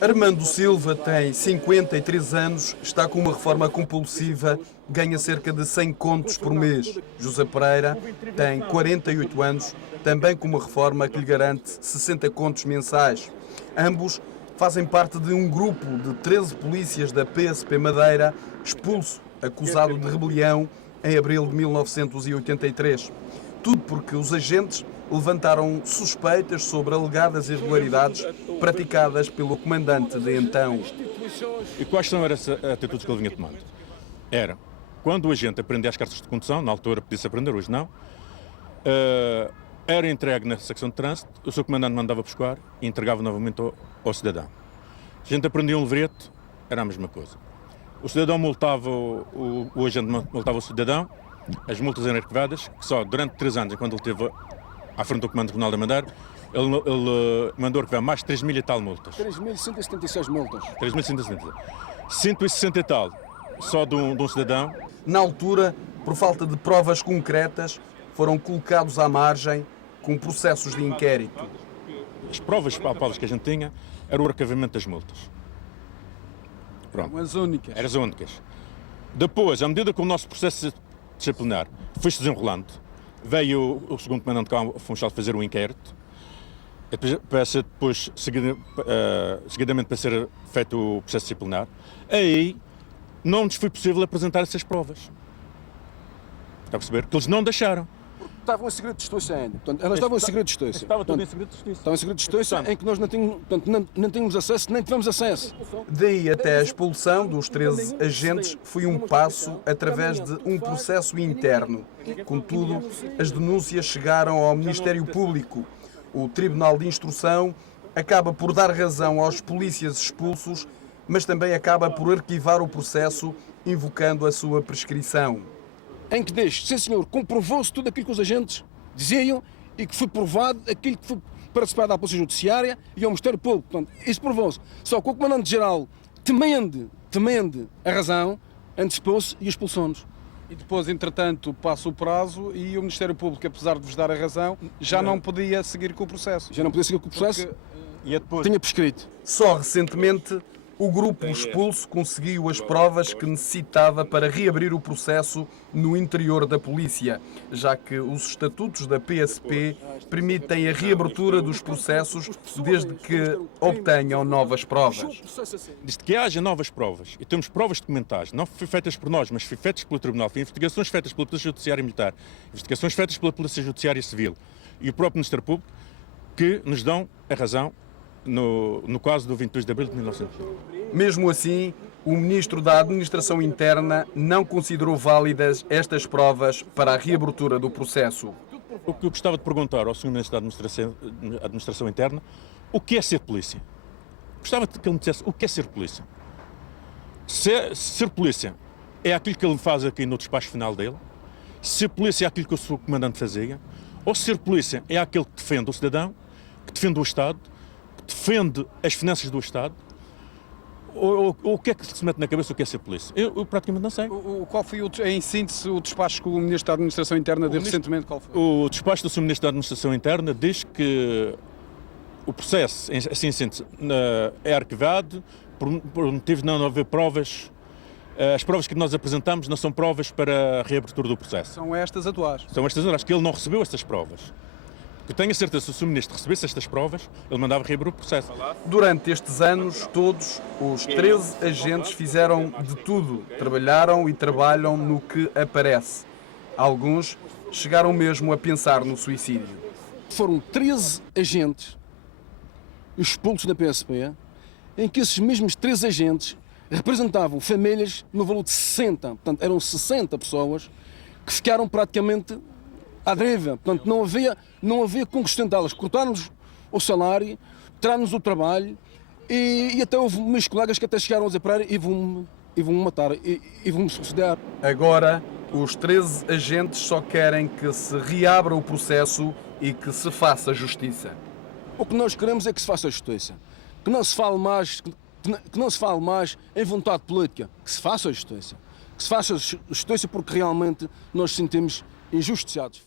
Armando Silva tem 53 anos, está com uma reforma compulsiva, ganha cerca de 100 contos por mês. José Pereira tem 48 anos, também com uma reforma que lhe garante 60 contos mensais. Ambos fazem parte de um grupo de 13 polícias da PSP Madeira, expulso, acusado de rebelião em abril de 1983. Tudo porque os agentes levantaram suspeitas sobre alegadas irregularidades praticadas pelo comandante de então. E quais são as atitudes que ele vinha tomando? Era, quando o agente aprendia as cartas de condução, na altura podia-se aprender, hoje não, era entregue na secção de trânsito, o seu comandante mandava buscar e entregava novamente ao cidadão. Se a gente aprendia um levrete, era a mesma coisa. O cidadão multava, o agente multava o cidadão, as multas eram arquivadas, que só durante 3 anos, enquanto ele esteve à frente do Comando Regional da Madeira, ele mandou arquivar mais de 3.000 e tal multas. 3.176 multas. 3.176. 160 e tal, só de um cidadão. Na altura, por falta de provas concretas, foram colocados à margem com processos de inquérito. As provas palpáveis que a gente tinha era o arquivamento das multas. Pronto. As únicas. Eram as únicas. Depois, à medida que o nosso processo disciplinar foi-se desenrolando, veio o segundo comandante cá, Funchal, fazer um inquérito, depois seguidamente para ser feito o processo disciplinar. Aí não nos foi possível apresentar essas provas. Está a perceber? Que eles não deixaram. Estavam em segredo de justiça ainda. Portanto, elas estavam em segredo de justiça. Estava tudo em segredo de justiça. Estavam em segredo de justiça em que nós não tínhamos acesso, nem tivemos acesso. Daí até a expulsão dos 13 agentes foi um passo através de um processo interno. Contudo, as denúncias chegaram ao Ministério Público. O Tribunal de Instrução acaba por dar razão aos polícias expulsos, mas também acaba por arquivar o processo, invocando a sua prescrição. Em que diz, sim senhor, comprovou-se tudo aquilo que os agentes diziam e que foi provado aquilo que foi participado à Polícia Judiciária e ao Ministério Público. Portanto, isso provou-se. Só que o Comandante-Geral, temendo a razão, antecipou-se e expulsou-nos. E depois, entretanto, passa o prazo e o Ministério Público, apesar de vos dar a razão, já não podia seguir com o processo. Já não podia seguir com o processo, E depois... tinha prescrito. Só recentemente, o grupo expulso conseguiu as provas que necessitava para reabrir o processo no interior da polícia, já que os estatutos da PSP permitem a reabertura dos processos desde que obtenham novas provas. Desde que haja novas provas, e temos provas documentais, não feitas por nós, mas feitas pelo Tribunal, investigações feitas pela Polícia Judiciária Militar, investigações feitas pela Polícia Judiciária Civil e o próprio Ministério Público, que nos dão a razão no caso do 22 de abril de 1900. Mesmo assim, o Ministro da Administração Interna não considerou válidas estas provas para a reabertura do processo. O que eu gostava de perguntar ao Sr. Ministro da Administração Interna, o que é ser polícia? Gostava que ele me dissesse o que é ser polícia. Ser polícia é aquilo que ele faz aqui no despacho final dele? Ser polícia é aquilo que o seu comandante fazia? Ou ser polícia é aquele que defende o cidadão, que defende o Estado, que defende as finanças do Estado? Ou o que é que se mete na cabeça o que é ser polícia? Eu praticamente não sei. Qual foi, em síntese, o despacho que o Ministro da Administração Interna deu recentemente? Qual foi? O despacho do Sr. Ministro da Administração Interna diz que o processo, assim em síntese, é arquivado por motivo de não haver provas. As provas que nós apresentamos não são provas para a reabertura do processo. São estas atuais. São estas atuais, que ele não recebeu estas provas. Eu tenho a certeza que se o Sr. Ministro recebesse estas provas, ele mandava reabrir o processo. Durante estes anos todos, os 13 agentes fizeram de tudo, trabalharam e trabalham no que aparece. Alguns chegaram mesmo a pensar no suicídio. Foram 13 agentes expulsos da PSP, em que esses mesmos 13 agentes representavam famílias no valor de 60, portanto eram 60 pessoas que ficaram praticamente à deriva. Portanto, não havia como sustentá-las. Cortaram-nos o salário, tiraram-nos o trabalho e até houve meus colegas que até chegaram a dizer para e vão-me matar e vão-me suicidar. Agora, os 13 agentes só querem que se reabra o processo e que se faça justiça. O que nós queremos é que se faça justiça. Que não se fale mais em vontade política. Que se faça justiça. Que se faça justiça porque realmente nós sentimos injustiçados.